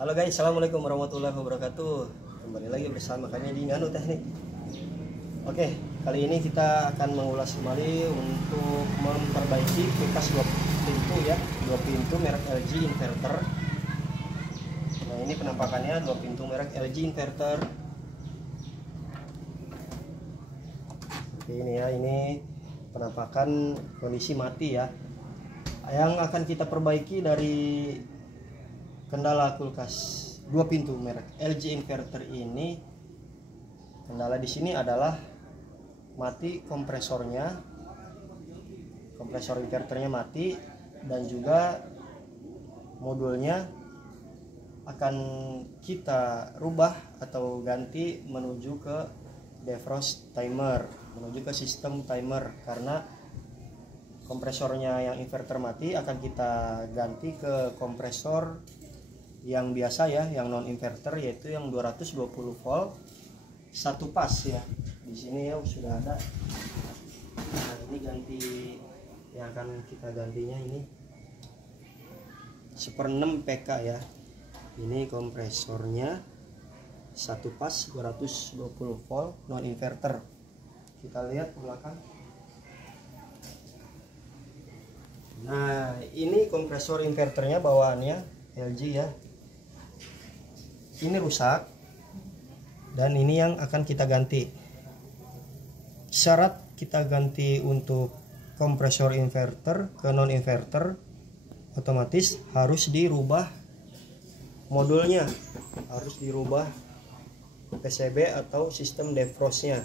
Halo guys, assalamualaikum warahmatullahi wabarakatuh. Kembali lagi bersama kami di Nano Teknik. Oke, kali ini kita akan mengulas kembali untuk memperbaiki kulkas 2 pintu ya, 2 pintu merek LG inverter. Nah, ini penampakannya 2 pintu merek LG inverter. Oke, ini ya, ini penampakan kondisi mati ya. Yang akan kita perbaiki dari kendala kulkas 2 pintu merek LG inverter ini, kendala di sini adalah mati kompresornya, kompresor inverternya mati, dan juga modulnya akan kita rubah atau ganti menuju ke defrost timer, menuju ke sistem timer, karena kompresornya yang inverter mati akan kita ganti ke kompresor yang biasa ya, yang non inverter, yaitu yang 220 volt satu pas ya. Di sini ya sudah ada. Nah, ini ganti yang akan kita gantinya ini 1/6 PK ya. Ini kompresornya satu pas 220 volt non inverter. Kita lihat ke belakang. Nah, ini kompresor inverternya bawaannya LG ya. Ini rusak dan ini yang akan kita ganti. Syarat kita ganti untuk kompresor inverter ke non inverter, otomatis harus dirubah modulnya, harus dirubah PCB atau sistem defrostnya.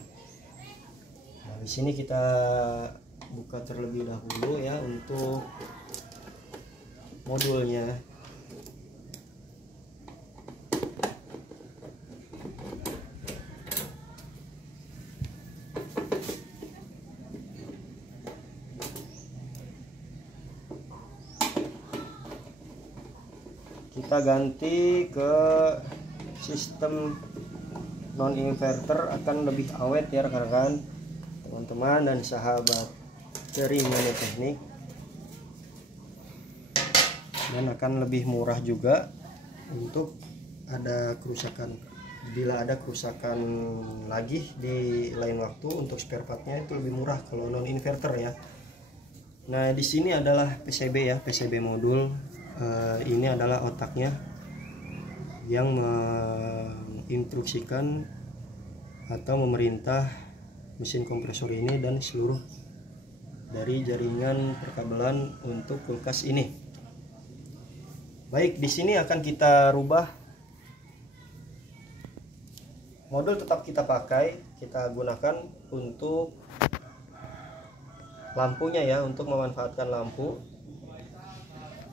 Nah, di sini kita buka terlebih dahulu ya untuk modulnya. Kita ganti ke sistem non inverter akan lebih awet ya rekan-rekan, teman-teman dan sahabat dari Nano Teknik, dan akan lebih murah juga untuk ada kerusakan. Bila ada kerusakan lagi di lain waktu, untuk spare partnya itu lebih murah kalau non inverter ya. Nah, di sini adalah PCB ya, PCB modul. Ini adalah otaknya yang menginstruksikan atau memerintah mesin kompresor ini dan seluruh dari jaringan perkabelan untuk kulkas ini. Baik, di sini akan kita rubah modul, tetap kita pakai, kita gunakan untuk lampunya ya, untuk memanfaatkan lampu.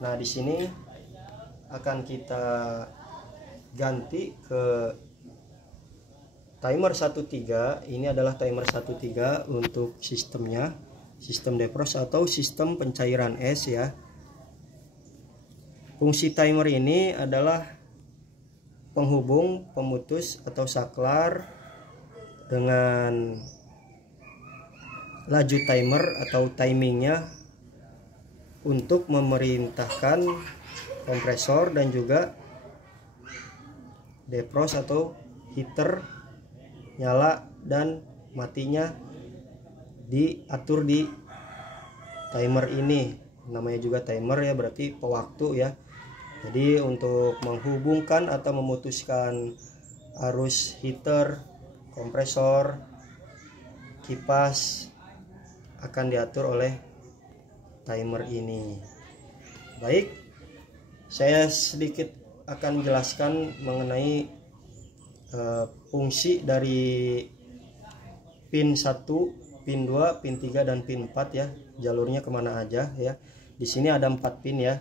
Nah, di sini akan kita ganti ke timer 13. Ini adalah timer 13 untuk sistemnya, sistem defrost atau sistem pencairan es ya. Fungsi timer ini adalah penghubung, pemutus atau saklar dengan laju timer atau timingnya untuk memerintahkan kompresor dan juga defrost atau heater nyala dan matinya diatur di timer ini. Namanya juga timer ya, berarti pewaktu ya. Jadi untuk menghubungkan atau memutuskan arus heater, kompresor, kipas akan diatur oleh timer ini. Baik, saya sedikit akan menjelaskan mengenai fungsi dari pin 1, pin 2, pin 3 dan pin 4 ya. Jalurnya kemana aja ya. Di sini ada 4 pin ya.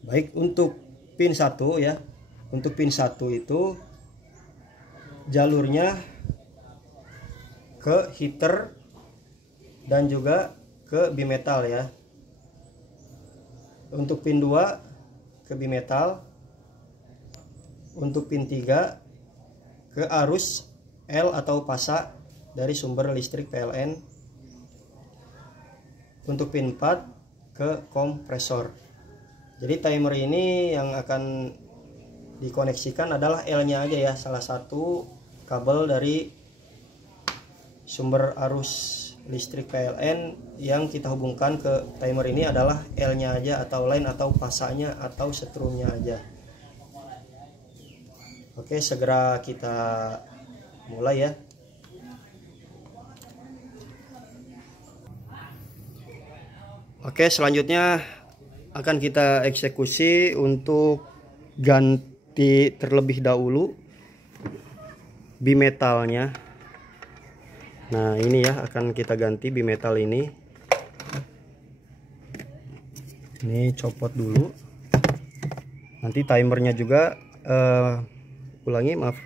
Baik, untuk pin 1 ya. Untuk pin 1 itu jalurnya ke heater dan juga ke bimetal ya. Untuk pin 2 ke bimetal. Untuk pin 3 ke arus L atau pasa dari sumber listrik PLN. Untuk pin 4 ke kompresor. Jadi timer ini yang akan dikoneksikan adalah L-nya aja ya, salah satu kabel dari sumber arus listrik PLN yang kita hubungkan ke timer ini adalah L-nya aja, atau line atau pasanya atau setrumnya aja. Oke, segera kita mulai ya. Oke, selanjutnya akan kita eksekusi untuk ganti terlebih dahulu bimetalnya. Nah, ini ya akan kita ganti bimetal ini. Ini copot dulu. Nanti timernya juga ulangi, maaf.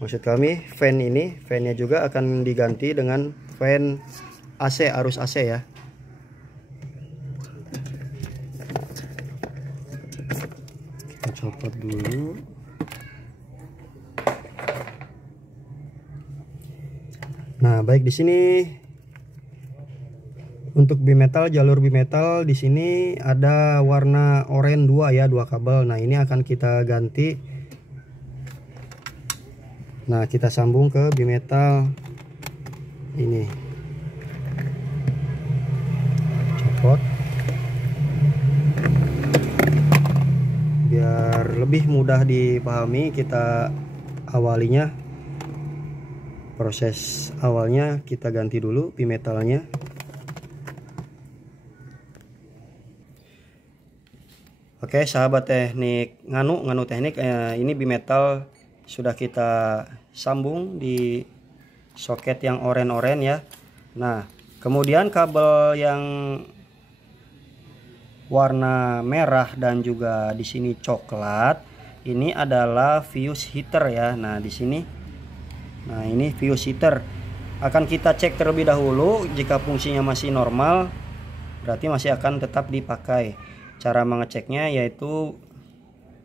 Maksud kami fan ini, fan-nya juga akan diganti dengan fan AC, arus AC ya. Kita copot dulu. Nah, baik, di sini untuk bimetal, jalur bimetal di sini ada warna oranye 2 ya, 2 kabel. Nah, ini akan kita ganti. Nah, kita sambung ke bimetal ini. Copot. Biar lebih mudah dipahami, kita awalinya, proses awalnya kita ganti dulu bimetalnya. Oke, sahabat teknik nganu teknik, ini bimetal sudah kita sambung di soket yang oranye ya. Nah, kemudian kabel yang warna merah dan juga di sini coklat, ini adalah fuse heater ya. Nah, di sini, nah ini fuse heater akan kita cek terlebih dahulu. Jika fungsinya masih normal, berarti masih akan tetap dipakai. Cara mengeceknya yaitu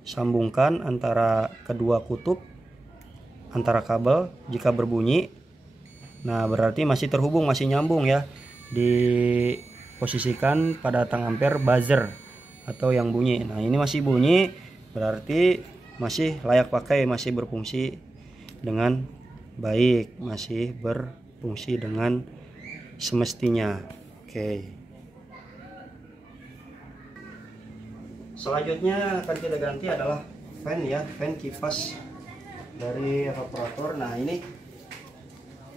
sambungkan antara kedua kutub antara kabel. Jika berbunyi, nah berarti masih terhubung, masih nyambung ya. Diposisikan pada tang ampere buzzer atau yang bunyi. Nah, ini masih bunyi, berarti masih layak pakai, masih berfungsi dengan baik, masih berfungsi dengan semestinya. Oke. Selanjutnya akan kita ganti adalah fan ya, fan kipas dari evaporator. Nah, ini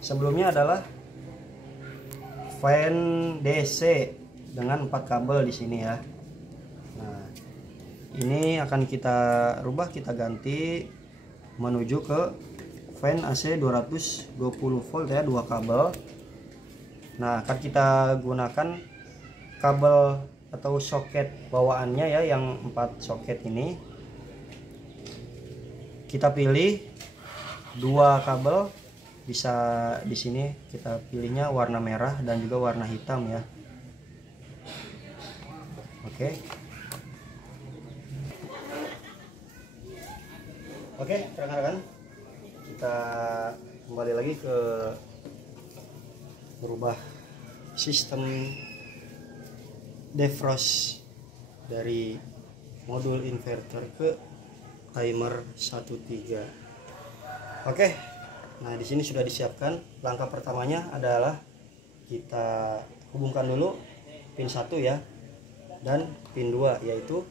sebelumnya adalah fan DC dengan 4 kabel di sini ya. Nah, ini akan kita rubah, kita ganti menuju ke fan AC 220 volt ya, 2 kabel. Nah, akan kita gunakan kabel atau soket bawaannya ya, yang 4 soket ini. Kita pilih 2 kabel, bisa di sini kita pilihnya warna merah dan juga warna hitam ya. Oke. Oke, rekan-rekan, kita kembali lagi ke merubah sistem defrost dari modul inverter ke timer 13. Oke. Nah, di sini sudah disiapkan. Langkah pertamanya adalah kita hubungkan dulu pin 1 ya dan pin 2, yaitu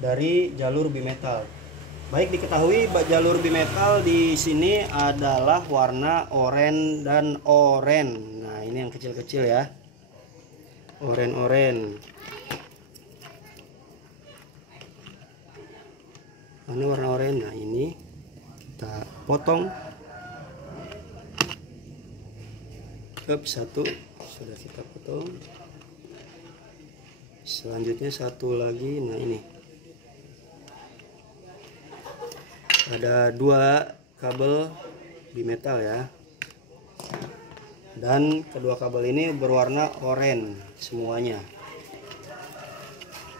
dari jalur bimetal. Baik diketahui, jalur bimetal di sini adalah warna oranye dan oranye. Nah, ini yang kecil-kecil ya. Oranye. Mana warna oranye? Nah, ini kita potong. Satu sudah kita potong. Selanjutnya satu lagi. Nah, ini ada 2 kabel bimetal ya, dan kedua kabel ini berwarna oranye semuanya.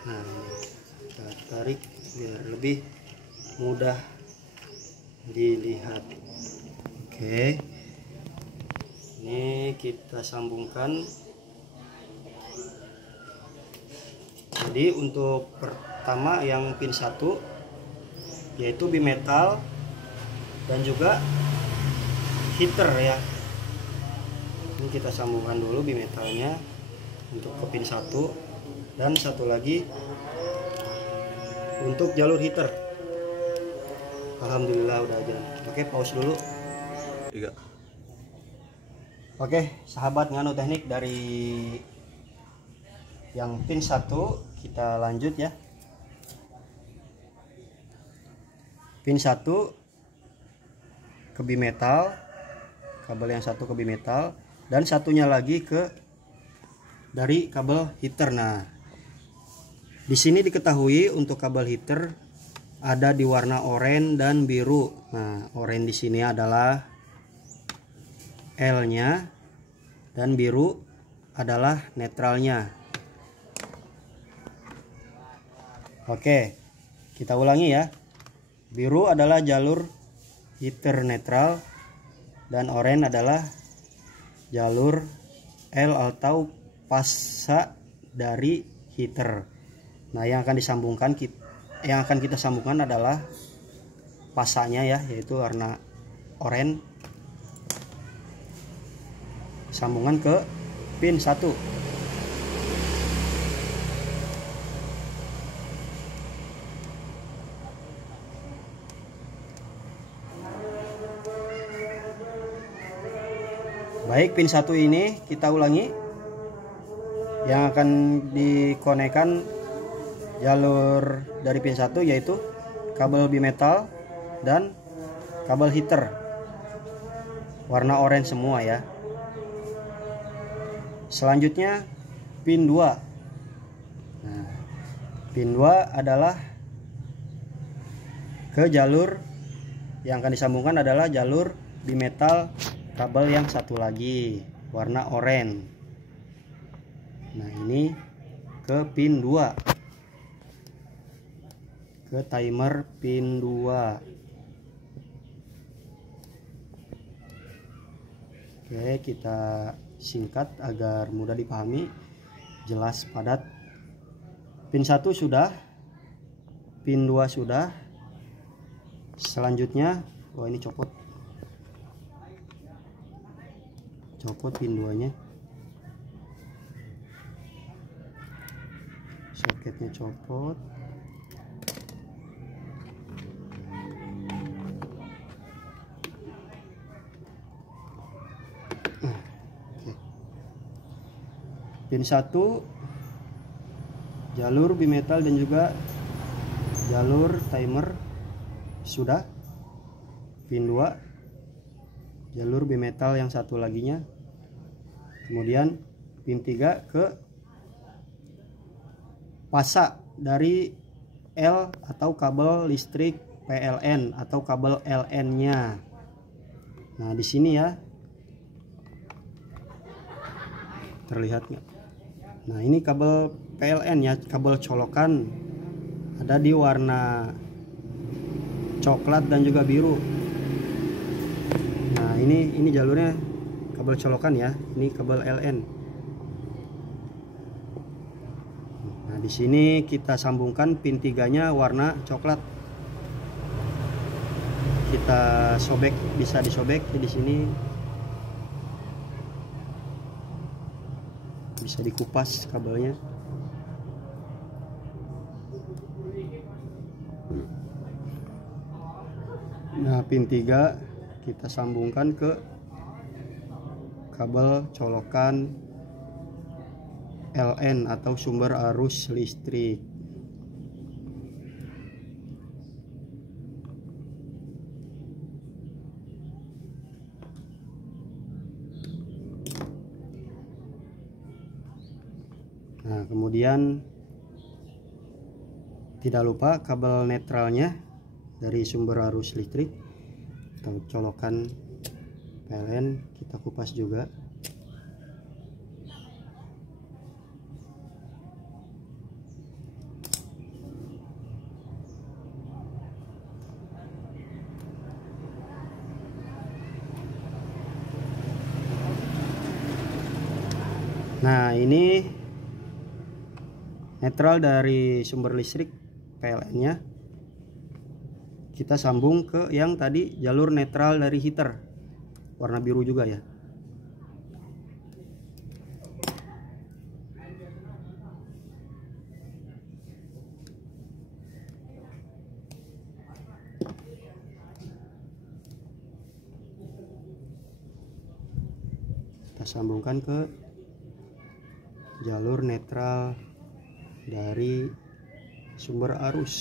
Nah, kita tarik biar lebih mudah dilihat. Oke, ini kita sambungkan Jadi untuk pertama yang pin 1 yaitu bimetal dan juga heater ya. Ini kita sambungkan dulu bimetalnya untuk ke pin 1 dan satu lagi untuk jalur heater. Alhamdulillah udah aja. Oke, pause dulu. 3. Oke, sahabat Nganu Teknik, dari yang pin 1 kita lanjut ya. Pin 1 ke bimetal, kabel yang satu ke bimetal dan satunya lagi ke dari kabel heater. Nah, di sini diketahui untuk kabel heater ada di warna oranye dan biru. Nah, oranye di sini adalah L-nya dan biru adalah netralnya. Oke, kita ulangi ya. Biru adalah jalur heater netral dan oranye adalah jalur L atau pasa dari heater. Nah, yang akan kita sambungkan adalah pasanya ya, yaitu warna oranye. Sambungan ke pin 1. Baik, pin 1 ini kita ulangi. Yang akan dikonekkan jalur dari pin 1 yaitu kabel bimetal dan kabel heater. Warna oranye semua ya. Selanjutnya pin 2. Nah, pin 2 adalah ke jalur yang akan disambungkan adalah jalur bimetal kabel yang satu lagi warna oranye. Nah, ini ke pin 2, ke timer pin 2. Oke, kita singkat agar mudah dipahami, jelas, padat. Pin 1 sudah, pin 2 sudah. Selanjutnya, ini copot pin 2 nya, soketnya copot. Pin 1 jalur bimetal dan juga jalur timer sudah. Pin 2 jalur bimetal yang satu laginya. Kemudian pin 3 ke pasa dari L atau kabel listrik PLN atau kabel LN-nya. Nah, di sini ya. Terlihat nggak? Nah, ini kabel PLN ya, kabel colokan, ada di warna coklat dan juga biru. Nah, ini jalurnya kabel colokan ya, ini kabel LN. Nah, di sini kita sambungkan pin 3-nya warna coklat. Kita sobek, bisa disobek di sini. Bisa dikupas kabelnya. Nah, pin 3 kita sambungkan ke kabel colokan LN atau sumber arus listrik. Nah, kemudian tidak lupa kabel netralnya dari sumber arus listrik atau colokan PLN kita kupas juga. Nah, ini netral dari sumber listrik PLN-nya kita sambung ke yang tadi jalur netral dari heater warna biru juga ya. Kita sambungkan ke jalur netral dari sumber arus.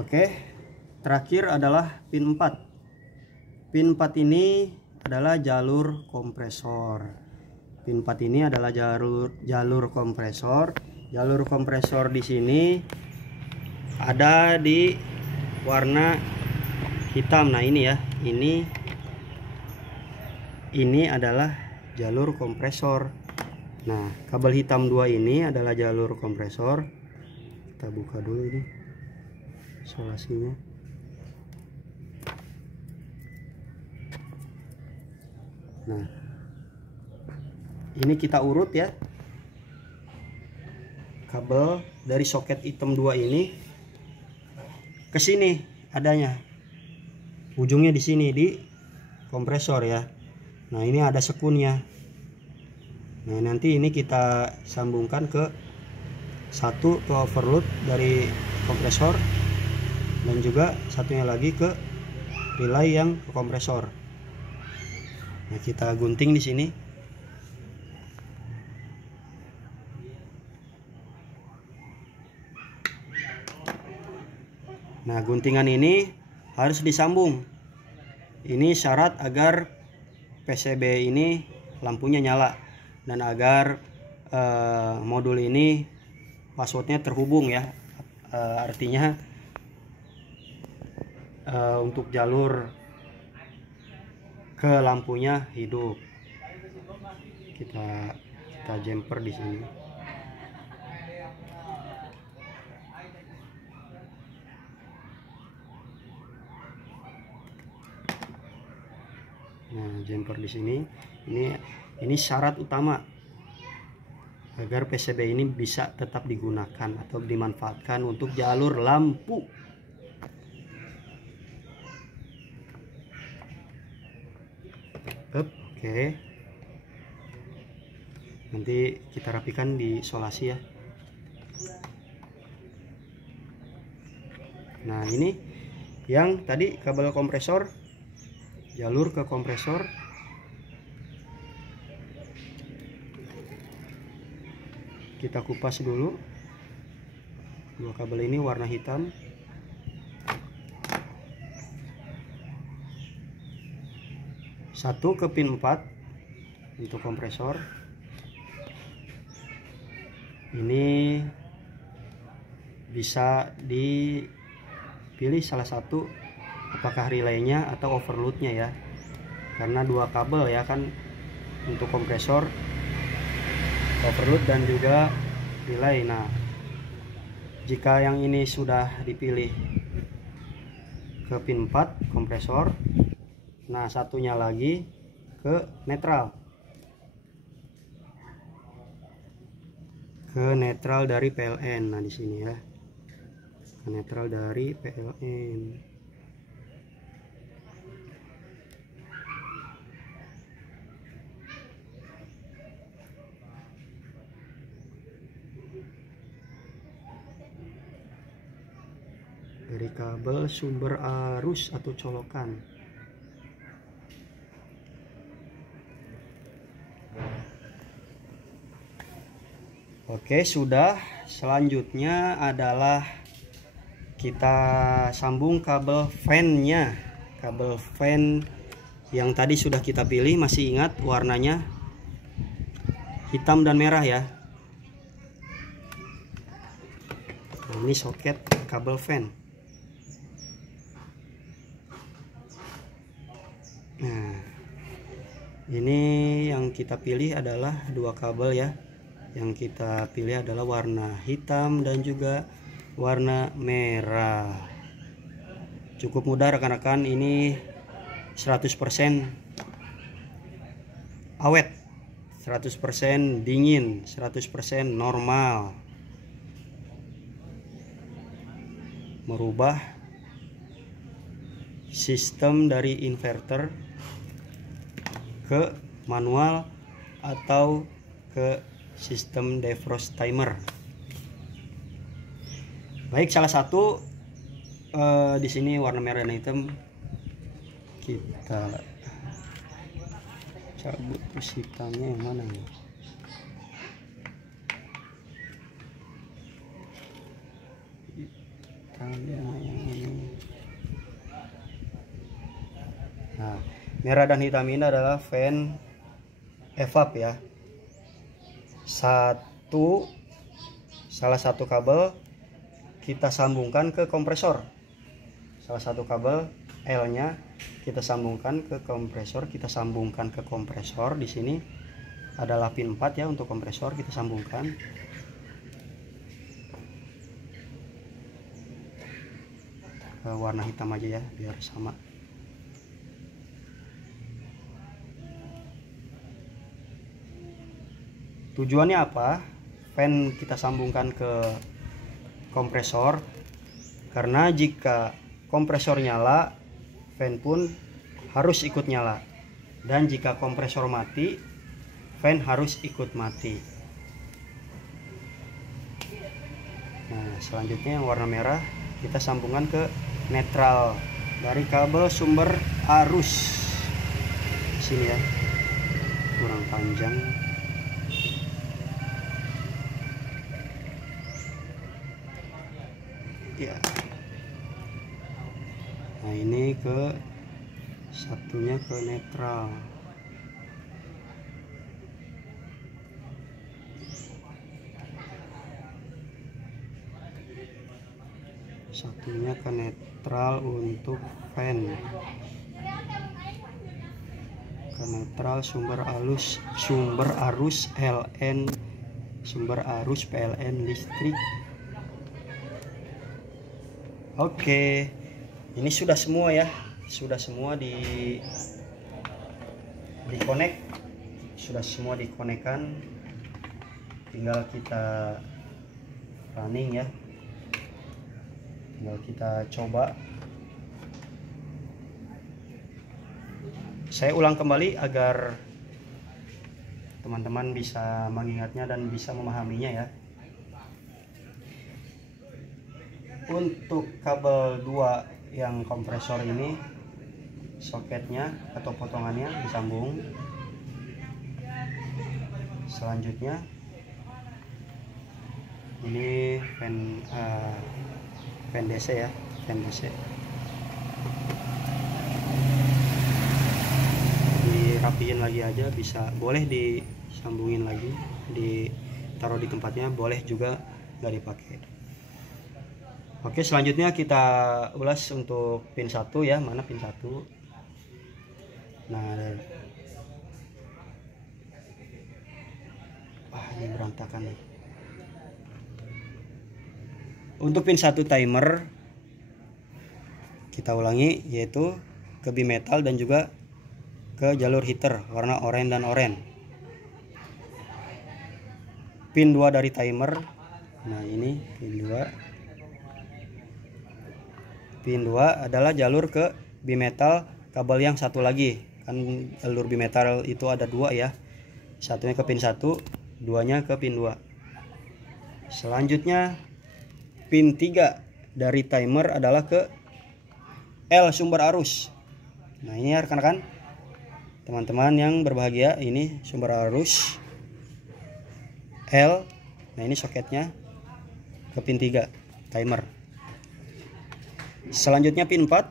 Oke, terakhir adalah pin 4. Pin 4 ini adalah jalur kompresor. Pin 4 ini adalah jalur kompresor. Jalur kompresor di sini ada di warna hitam. Nah, ini ya. Ini adalah jalur kompresor. Nah, kabel hitam 2 ini adalah jalur kompresor. Kita buka dulu ini isolasinya. Nah, ini kita urut ya, kabel dari soket hitam 2 ini ke sini adanya, ujungnya di sini di kompresor ya. Nah, ini ada sekunnya. Nah, nanti ini kita sambungkan ke satu ke overload dari kompresor dan juga satunya lagi ke relay yang ke kompresor. Nah, kita gunting di sini. Nah, guntingan ini harus disambung. Ini syarat agar PCB ini lampunya nyala dan agar modul ini passwordnya terhubung ya. Artinya untuk jalur ke lampunya hidup. Kita jumper di sini. Nah, jumper di sini. Ini syarat utama agar PCB ini bisa tetap digunakan atau dimanfaatkan untuk jalur lampu. Oke, nanti kita rapikan di isolasi ya. Nah, ini yang tadi kabel kompresor, jalur ke kompresor. Kita kupas dulu dua kabel ini warna hitam. Satu ke pin 4 untuk kompresor. Ini bisa dipilih salah satu, apakah relaynya atau overloadnya ya, karena dua kabel ya kan untuk kompresor, overload dan juga relay. Nah, jika yang ini sudah dipilih ke pin 4 kompresor, nah satunya lagi ke netral, dari PLN. Nah, di sini ya, ke netral dari PLN. Dari kabel sumber arus atau colokan. Oke, sudah. Selanjutnya adalah kita sambung kabel fan-nya. Kabel fan yang tadi sudah kita pilih, masih ingat warnanya hitam dan merah ya. Nah, ini soket kabel fan. Nah, Ini yang kita pilih adalah dua kabel ya. Yang kita pilih adalah warna hitam dan juga warna merah. Cukup mudah rekan-rekan, ini 100% awet, 100% dingin, 100% normal. Merubah sistem dari inverter ke manual atau ke sistem defrost timer. Baik, salah satu di sini warna merah dan hitam kita cabut. Terus hitamnya yang mana nih? Hitamnya yang ini. Nah, merah dan hitam ini adalah fan evap ya. Salah satu kabel kita sambungkan ke kompresor. Salah satu kabel L-nya kita sambungkan ke kompresor, Di sini adalah pin 4 ya untuk kompresor, kita sambungkan. Warna hitam aja ya biar sama. Tujuannya apa? Fan kita sambungkan ke kompresor, karena jika kompresor nyala, fan pun harus ikut nyala, dan jika kompresor mati, fan harus ikut mati. Nah, selanjutnya yang warna merah kita sambungkan ke netral dari kabel sumber arus. Di sini ya, kurang panjang. Ya. Nah, ini ke satunya ke netral. Satunya ke netral untuk fan. Ke netral sumber arus PLN listrik. Oke, ini sudah semua ya, sudah semua di connect, sudah semua dikonekkan, tinggal kita running ya, tinggal kita coba. Saya ulang kembali agar teman-teman bisa mengingatnya dan bisa memahaminya ya. Untuk kabel 2 yang kompresor ini, soketnya atau potongannya disambung. Selanjutnya ini fan DC ya, fan DC. Dirapiin lagi aja bisa, boleh disambungin lagi, ditaruh di tempatnya, boleh juga nggak dipakai. Oke, selanjutnya kita ulas untuk pin 1 ya. Mana pin 1? Nah, ini berantakan nih. Untuk pin 1 timer kita ulangi, yaitu ke bimetal dan juga ke jalur heater warna oranye dan oranye. Pin 2 dari timer. Nah, ini pin 2. Pin 2 adalah jalur ke bimetal kabel yang satu lagi. Kan jalur bimetal itu ada 2 ya. Satunya ke pin 1, 2-nya ke pin 2. Selanjutnya pin 3 dari timer adalah ke L sumber arus. Nah, ini ya rekan-rekan, teman-teman yang berbahagia, ini sumber arus L. Nah, ini soketnya ke pin 3 timer. Selanjutnya pin 4.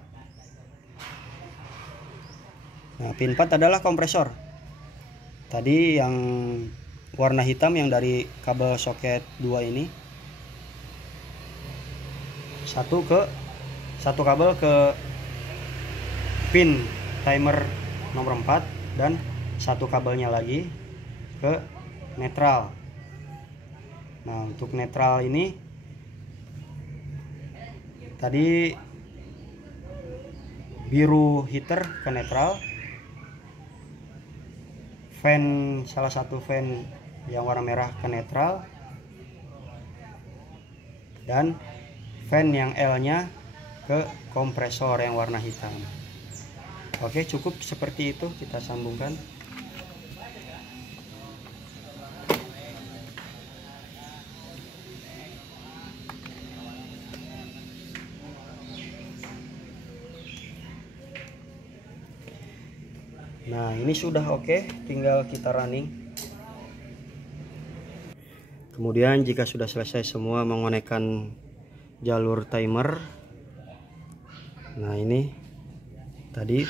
Nah, pin 4 adalah kompresor. Tadi yang warna hitam yang dari kabel soket 2 ini. Satu kabel ke pin timer nomor 4 dan satu kabelnya lagi ke netral. Nah, untuk netral ini tadi biru heater ke netral, fan salah satu fan yang warna merah ke netral, dan fan yang L-nya ke kompresor yang warna hitam. Oke, cukup seperti itu, kita sambungkan. Nah, ini sudah oke, tinggal kita running. Kemudian jika sudah selesai semua mengonekkan jalur timer, nah ini tadi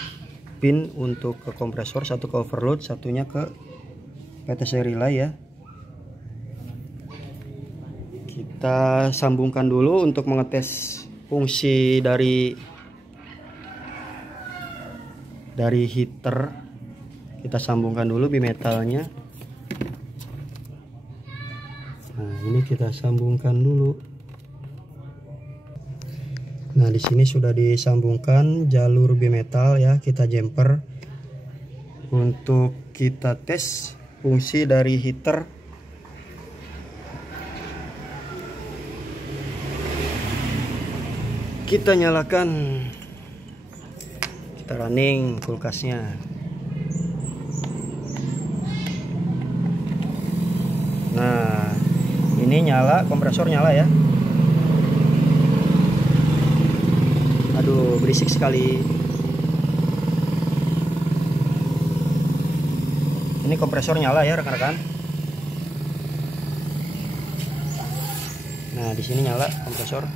pin untuk ke kompresor, satu ke overload, satunya ke PTC relay ya. Kita sambungkan dulu untuk mengetes fungsi dari heater. Kita sambungkan dulu bimetalnya. Nah, ini kita sambungkan dulu. Nah, di sini sudah disambungkan jalur bimetal ya, kita jumper untuk kita tes fungsi dari heater. Kita nyalakan, kita running kulkasnya. Nah, ini nyala, kompresor nyala ya. Aduh, berisik sekali. Ini kompresor nyala ya, rekan-rekan. Nah, di sini nyala kompresor.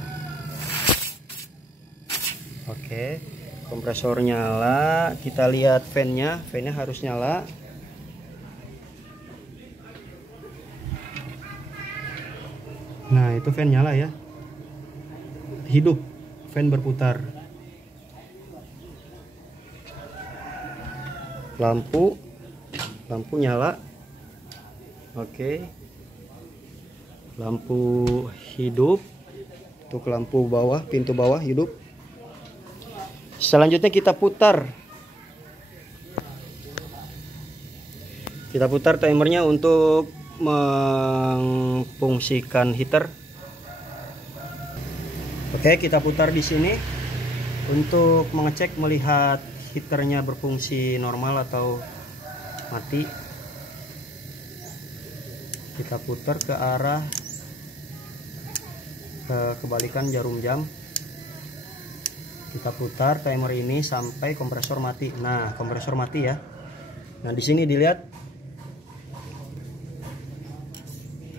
Oke, kompresor nyala. Kita lihat fan-nya harus nyala. Nah, itu fan nyala ya, hidup, fan berputar. Lampu nyala. Oke, lampu hidup. Untuk lampu bawah, pintu bawah hidup. Selanjutnya kita putar timernya untuk memfungsikan heater. Oke, kita putar di sini untuk mengecek, melihat heaternya berfungsi normal atau mati. Kita putar ke arah kebalikan jarum jam. Kita putar timer ini sampai kompresor mati. Nah, kompresor mati ya. Nah, di sini dilihat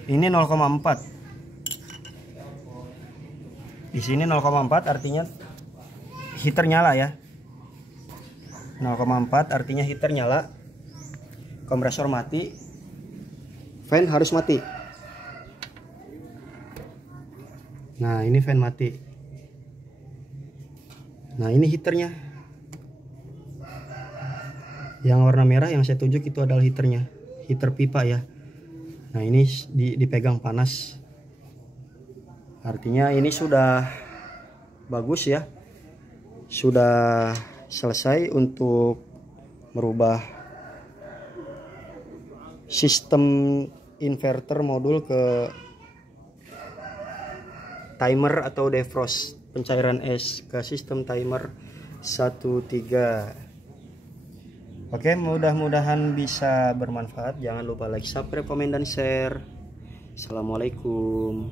ini 0,4. Di sini 0,4 artinya heater nyala ya. 0,4 artinya heater nyala. Kompresor mati. Fan harus mati. Nah, ini fan mati. Nah, ini heaternya. Yang warna merah yang saya tunjuk itu adalah heaternya. Heater pipa ya. Nah, ini dipegang panas. Artinya ini sudah bagus ya. Sudah selesai untuk merubah sistem inverter modul ke timer atau defrost pencairan es ke sistem timer 13. Oke, mudah-mudahan bisa bermanfaat. Jangan lupa like, subscribe, komen, dan share. Assalamualaikum.